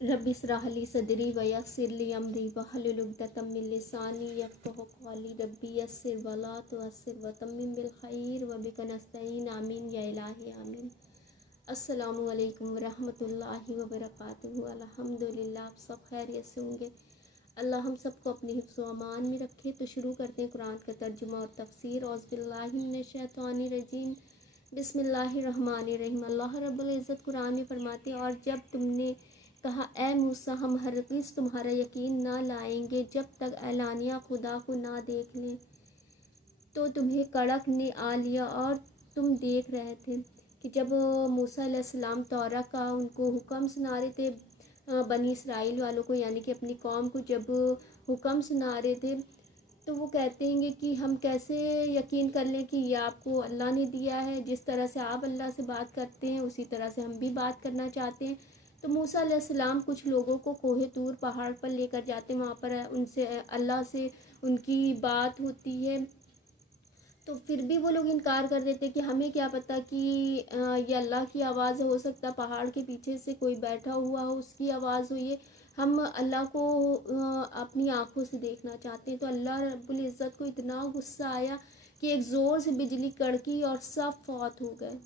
Rabbi इश्रह ली सदरी व यस्सिर ली अमरी वहलुल उक़दतम मिन लिसानी यफ़क़हू क़ौली रब्बी यस्सिर व ला तुअस्सिर व तम्मिम बिल ख़ैर व बिका नस्तईन आमीन या इलाही आमीन। अस्सलामु अलैकुम व रहमतुल्लाहि व बरकातुहू। अल्हम्दुलिल्लाह, आप सब खैरियत से होंगे। अल्लाह हम सबको अपने हिफ्ज़ व अमान में रखे। तो शुरू करते हैं कुरान का तर्जुमा और तफसीर। औज़ु बिल्लाहि मिनश शैतानिर रजीम, बिस्मिल्लाहिर रहमानिर रहीम। अल्लाह रब्बुल इज़्ज़त कुरान में फरमाते हैं, और जब तुमने कहा ए मूसा, हम हरगिज़ तुम्हारा यकीन ना लाएंगे जब तक एलानिया खुदा को ना देख लें, तो तुम्हें कड़क ने आ लिया और तुम देख रहे थे कि जब मूसा अलैहिस्सलाम तौरा का उनको हुक्म सुना रहे थे, बनी इसराइल वालों को यानी कि अपनी कौम को जब हुक्म सुना रहे थे, तो वो कहते हैं कि हम कैसे यकीन कर लें कि ये आपको अल्लाह ने दिया है। जिस तरह से आप अल्लाह से बात करते हैं उसी तरह से हम भी बात करना चाहते हैं। तो मूसा अलैहिस्सलाम कुछ लोगों को कोहे तूर पहाड़ पर लेकर जाते हैं, वहाँ पर उनसे अल्लाह से उनकी बात होती है। तो फिर भी वो लोग इनकार कर देते कि हमें क्या पता कि ये अल्लाह की आवाज़ हो सकता है पहाड़ के पीछे से कोई बैठा हुआ हो उसकी आवाज़ हो। ये हम अल्लाह को अपनी आँखों से देखना चाहते हैं। तो अल्लाह रब्बुल इज़्ज़त को इतना गुस्सा आया कि एक ज़ोर से बिजली कड़की और सब फौत हो गए,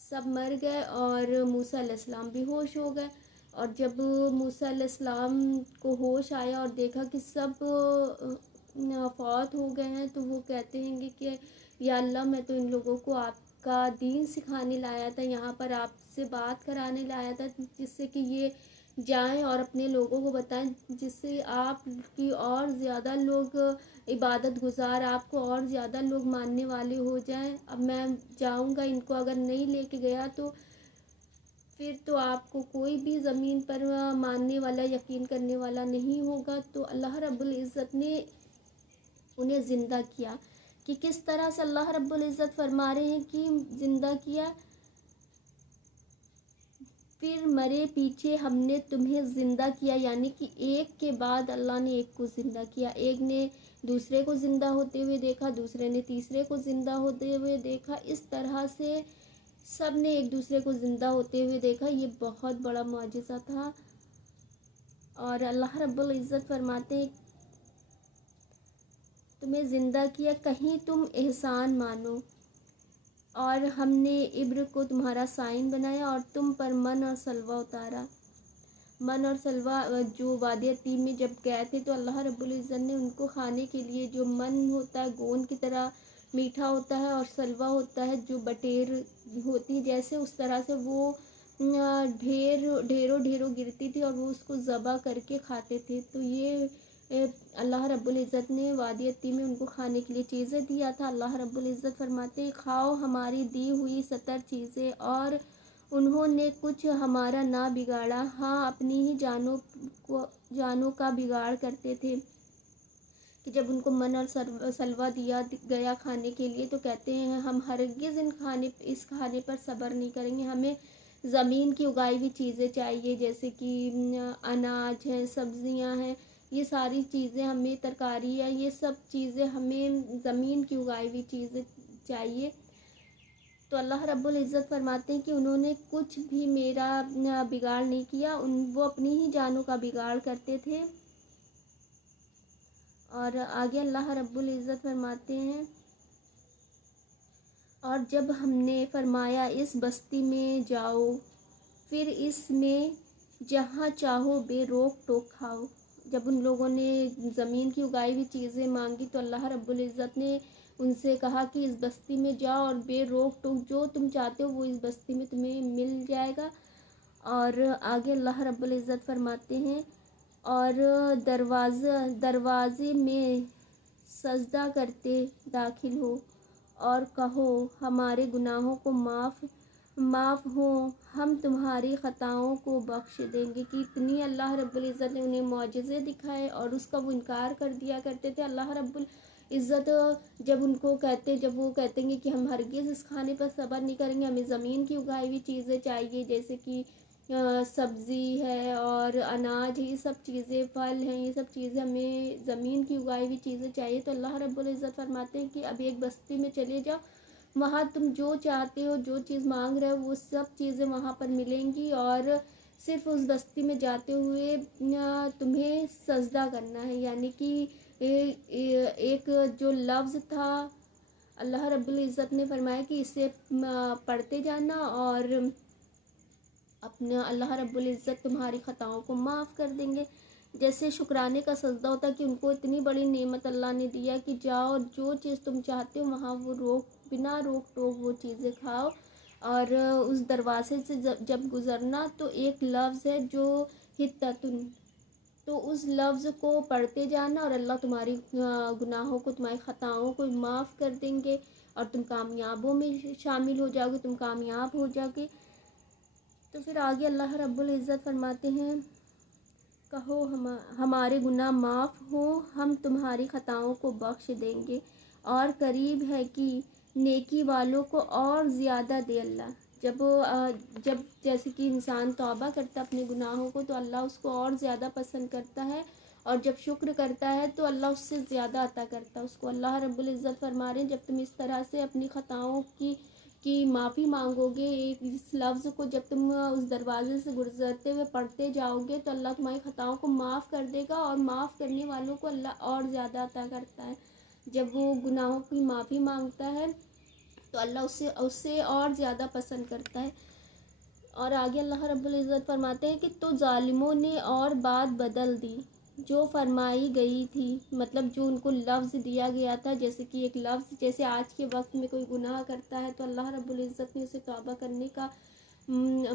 सब मर गए और मूसा अलैहिस्सलाम भी होश हो गए। और जब मूसा अलैहिस्सलाम को होश आया और देखा कि सब फौत हो गए हैं, तो वो कहते हैं कि या अल्लाह, मैं तो इन लोगों को आपका दीन सिखाने लाया था, यहाँ पर आपसे बात कराने लाया था, जिससे कि ये जाएं और अपने लोगों को बताएं, जिससे आपकी और ज़्यादा लोग इबादत गुजार, आपको और ज़्यादा लोग मानने वाले हो जाएं। अब मैं जाऊंगा, इनको अगर नहीं लेके गया तो फिर तो आपको कोई भी ज़मीन पर मानने वाला, यकीन करने वाला नहीं होगा। तो अल्लाह रब्बुल इज़्ज़त ने उन्हें ज़िंदा किया। कि किस तरह से अल्लाह रब्बुल इज़्ज़त फरमा रहे हैं कि ज़िंदा किया, फिर मरे पीछे हमने तुम्हें ज़िंदा किया, यानी कि एक के बाद अल्लाह ने एक को ज़िंदा किया। एक ने दूसरे को ज़िंदा होते हुए देखा, दूसरे ने तीसरे को ज़िंदा होते हुए देखा। इस तरह से सब ने एक दूसरे को ज़िंदा होते हुए देखा। ये बहुत बड़ा मौजिज़ा था। और अल्लाह रब्बुल इज़्ज़त फरमाते हैं, तुम्हें ज़िंदा किया कहीं तुम एहसान मानो, और हमने इब्र को तुम्हारा साइन बनाया और तुम पर मन और सलवा उतारा। मन और सलवा जो वादी तीन में जब गए थे, तो अल्लाह रब्बुल इज़्ज़त ने उनको खाने के लिए, जो मन होता है गोंद की तरह मीठा होता है, और सलवा होता है जो बटेर होती है जैसे, उस तरह से वो ढेरों ढेरों गिरती थी और वो उसको ज़बा करके खाते थे। तो ये अल्लाह रब्बुल इज़्ज़त ने वादी अत्ती में उनको खाने के लिए चीज़ें दिया था। अल्लाह रब्बुल इज़्ज़त फरमाते हैं, खाओ हमारी दी हुई 70 चीज़ें, और उन्होंने कुछ हमारा ना बिगाड़ा। हाँ, अपनी ही जानों का बिगाड़ करते थे। कि जब उनको मन और सलवा दिया गया खाने के लिए, तो कहते हैं हम हरगिज़ इस खाने पर सब्र नहीं करेंगे। हमें ज़मीन की उगाई हुई चीज़ें चाहिए, जैसे कि अनाज है, सब्ज़ियां हैं, ये सारी चीज़ें हमें, तरकारी है, ये सब चीज़ें हमें ज़मीन की उगाई हुई चीज़ें चाहिए। तो अल्लाह रब्बुल इज़्ज़त फरमाते हैं कि उन्होंने कुछ भी मेरा बिगाड़ नहीं किया, वो अपनी ही जानों का बिगाड़ करते थे। और आगे अल्लाह रब्बुल इज़्ज़त फरमाते हैं, और जब हमने फरमाया इस बस्ती में जाओ, फिर इसमें जहाँ चाहो बेरोक टोक खाओ। जब उन लोगों ने ज़मीन की उगाई हुई चीज़ें मांगी, तो अल्लाह रब्बुल इज़्ज़त ने उनसे कहा कि इस बस्ती में जाओ और बेरोक टोक जो तुम चाहते हो वो इस बस्ती में तुम्हें मिल जाएगा। और आगे अल्लाह रब्बुल इज़्ज़त फरमाते हैं, और दरवाज़े में सजदा करते दाखिल हो और कहो हमारे गुनाहों को माफ़ हो, हम तुम्हारी ख़ताओं को बख्श देंगे। कि इतनी अल्लाह रब्बुल इज़्ज़त ने उन्हें मौजिज़े दिखाए और उसका वो इनकार कर दिया करते थे। अल्लाह रब्बुल इज़्ज़त जब वो कहते हैं कि हम हरगिज़ इस खाने पर सब्र नहीं करेंगे, हमें ज़मीन की उगाई हुई चीज़ें चाहिए, जैसे कि सब्ज़ी है और अनाज है, ये सब चीज़ें, फल हैं, ये सब चीज़ें हमें ज़मीन की उगाई हुई चीज़ें चाहिए। तो अल्लाह रब्बुल इज़्ज़त फरमाते हैं कि अब एक बस्ती में चले जाओ, वहाँ तुम जो चाहते हो, जो चीज़ मांग रहे हो, वो सब चीज़ें वहाँ पर मिलेंगी। और صرف اس بستی میں جاتے ہوئے تمہیں سجدہ کرنا ہے، یعنی کہ ایک جو لفظ تھا اللہ رب العزت نے فرمایا کہ اسے پڑھتے جانا، اور اپنا اللہ رب العزت تمہاری خطاؤں کو معاف کر دیں گے۔ جیسے شکرانے کا سجدہ ہوتا ہے کہ ان کو اتنی بڑی نعمت اللہ نے دیا کہ جاؤ جو چیز تم چاہتے ہو وہاں وہ بنا روک ٹوک وہ چیزیں کھاؤ، اور اس دروازے سے جب گزرنا تو ایک لفظ ہے جو حتتن، تو اس لفظ کو پڑھتے جانا اور اللہ تمہاری گناہوں کو، تمہاری خطاؤں کو معاف کر دیں گے، اور تم کامیابوں میں شامل ہو جاؤ گے، تم کامیاب ہو جاؤ گے۔ تو پھر آگے اللہ رب العزت فرماتے ہیں، کہو ہمارے گناہ معاف ہوں، ہم تمہاری خطاؤں کو بخش دیں گے، اور قریب ہے کہ نیکی والوں کو اور زیادہ دے اللہ۔ جب جیسے کہ انسان توبہ کرتا اپنے گناہوں کو تو اللہ اس کو اور زیادہ پسند کرتا ہے، اور جب شکر کرتا ہے تو اللہ اس سے زیادہ عطا کرتا ہے اس کو۔ اللہ رب العزت فرما رہے ہیں جب تم اس طرح سے اپنی خطاؤں کی معافی مانگو گے، اس لفظ کو جب تم اس دروازے سے گزرتے ہوئے پڑھتے جاؤ گے تو اللہ تمہاری خطاؤں کو معاف کر دے گا، اور معاف کرنے والوں کو اللہ اور زیادہ عطا کرتا ہے۔ جب وہ گناہوں کی معافی مانگتا ہے تو اللہ اس سے اور زیادہ پسند کرتا ہے۔ اور آگے اللہ رب العزت فرماتے ہیں کہ تو ظالموں نے اور بات بدل دی جو فرمائی گئی تھی، مطلب جو ان کو لفظ دیا گیا تھا، جیسے کہ ایک لفظ، جیسے آج کے وقت میں کوئی گناہ کرتا ہے تو اللہ رب العزت نے اسے توبہ کرنے کا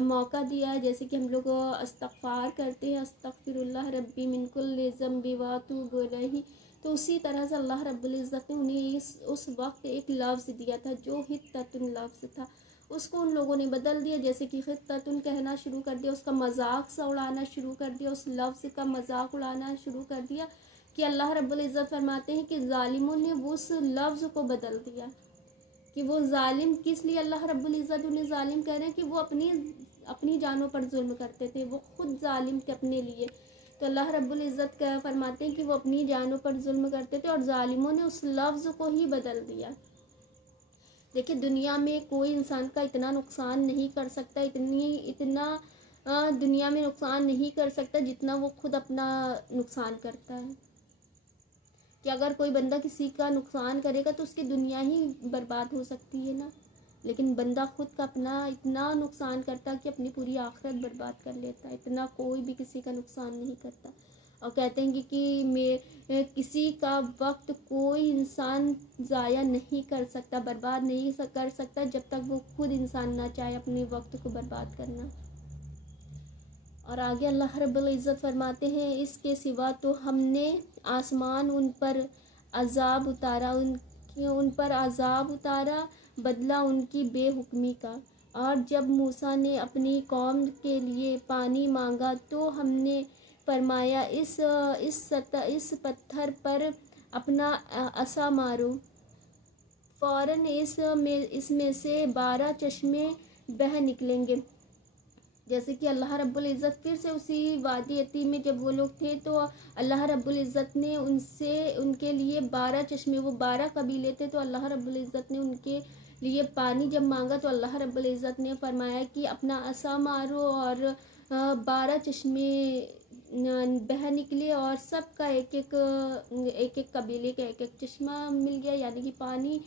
موقع دیا ہے، جیسے کہ ہم لوگ استغفار کرتے ہیں، استغفر اللہ ربی من کل ذنب واتوب الیہ، تو اسی طرح سے اللہ رب العزت نے انہیں اس وقت ایک لفظ دیا تھا جو حتتن لفظ تھا، اس کو ان لوگوں نے بدل دیا، جیسے کہ حتتن کہنا شروع کر دیا، اس کا مذاق سا اڑانا شروع کر دیا، اس لفظ کا مذاق اڑانا شروع کر دیا، کہ اللہ رب العزت فرماتے ہیں کہ ظالموں نے اس لفظ کو بدل دیا۔ کہ وہ ظالم کس لیے اللہ رب العزت انہیں ظالم کہہ رہے ہیں کہ وہ اپنی جانوں پر ظلم کرتے تھے، وہ خود ظالم تھے اپنے لیے، تو اللہ رب العزت فرماتے ہیں کہ وہ اپنی جانوں پر ظلم کرتے تھے، اور ظالموں نے اس لفظ کو ہی بدل دیا۔ دیکھیں دنیا میں کوئی انسان کا اتنا نقصان نہیں کر سکتا، اتنا دنیا میں نقصان نہیں کر سکتا جتنا وہ خود اپنا نقصان کرتا ہے، کہ اگر کوئی بندہ کسی کا نقصان کرے گا تو اس کی دنیا ہی برباد ہو سکتی ہے نا، لیکن بندہ خود کا اپنا اتنا نقصان کرتا کہ اپنی پوری آخرت برباد کر لیتا ہے، اتنا کوئی بھی کسی کا نقصان نہیں کرتا۔ اور کہتے ہیں کہ کسی کا وقت کوئی انسان ضائع نہیں کر سکتا، برباد نہیں کر سکتا جب تک وہ خود انسان نہ چاہے اپنے وقت کو برباد کرنا۔ اور آگے اللہ رب العزت فرماتے ہیں، اس کے سوا تو ہم نے آسمان ان پر عذاب اتارا بدلہ ان کی بے حکمی کا، اور جب موسیٰ نے اپنی قوم کے لیے پانی مانگا تو ہم نے فرمایا اس پتھر پر اپنا عصا مارو، فوراً اس میں سے 12 چشمے بہہ نکلیں گے۔ جیسے کہ اللہ رب العزت پھر سے اسی وادی عتیم میں جب وہ لوگ تھے تو اللہ رب العزت نے ان کے لیے 12 چشمے، وہ 12 قبیلے تھے، تو اللہ رب العزت نے ان کے لیے پانی جب مانگا تو اللہ رب العزت نے فرمایا کہ اپنا عصا مارو، اور 12 چشمے بہہ نکلے، اور سب کا ایک ایک قبیلے کا ایک ایک چشمہ مل گیا، یعنی کہ پانی